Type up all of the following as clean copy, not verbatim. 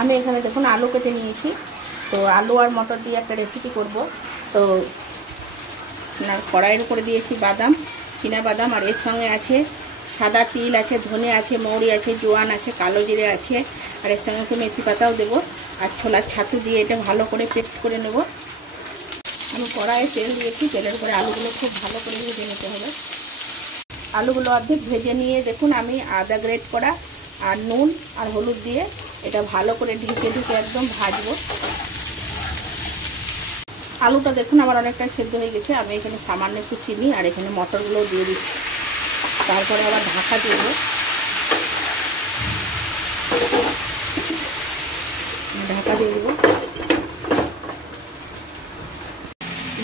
আমি এখানে দেখুন আলু কেটে নিয়েছি। তো আলু আর মটর দিয়ে একটা রেসিপি করব। তো কড়াইয়ের উপরে দিয়েছি বাদাম, চীনা বাদাম, আর এর সঙ্গে আছে সাদা তিল আছে, ধনে আছে, মৌরি আছে, জোয়ান আছে, কালো জিরে আছে, আর এর সঙ্গে একটু মেথি পাতাও দেবো, আর ছোলার ছাতু দিয়ে এটা ভালো করে পেস্ট করে নেব। আমি কড়াইয়ে তেল দিয়েছি, তেলের উপরে আলুগুলো খুব ভালো করে ভেজে নিতে হবে। আলুগুলো অর্ধেক ভেজে নিয়ে দেখুন আমি আদা গ্রেট করা আর নুন আর হলুদ দিয়ে এটা ভালো করে ঢেকে ঢেকে একদম ভাজবো। আলুটা দেখুন আমার অনেকটাই সেদ্ধ হয়ে গেছে। আমি এখানে সামান্য একটু চিনি আর এখানে মটরগুলোও দিয়ে দিচ্ছি। তারপরে আবার ঢাকা দিয়ে দেবো। ঢাকা দিয়ে দেবো।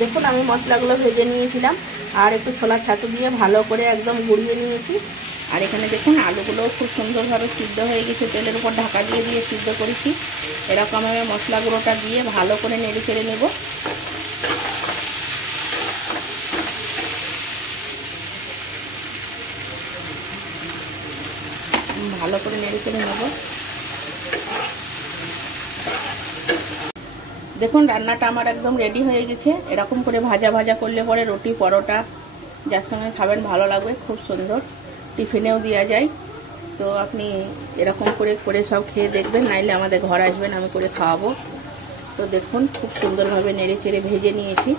দেখুন আমি মশলাগুলো ভেজে নিয়েছিলাম আর একটু ছোলার ছাতু দিয়ে ভালো করে একদম গুঁড়িয়ে নিয়েছি। আর এখানে দেখুন আলুগুলো খুব সুন্দরভাবে সিদ্ধ হয়ে গেছে, তেলের উপর ঢাকা দিয়ে দিয়ে সিদ্ধ করেছি। এরকমভাবে মশলা গুঁড়োটা দিয়ে ভালো করে নেড়ে চেড়ে নেব। ভালো করে নেড়ে চেড়ে নেব। দেখুন রান্নাটা আমার একদম রেডি হয়ে গেছে। এরকম করে ভাজা ভাজা করলে পরে রুটি পরোটা যার সঙ্গে খাবেন ভালো লাগবে, খুব সুন্দর, টিফিনেও দেওয়া যায়। তো আপনি এরকম করে সব খেয়ে দেখবেন, নাইলে আমাদের ঘর আসবেন, আমি করে খাওয়াবো। তো দেখুন খুব সুন্দরভাবে নেড়ে চেড়ে ভেজে নিয়েছি।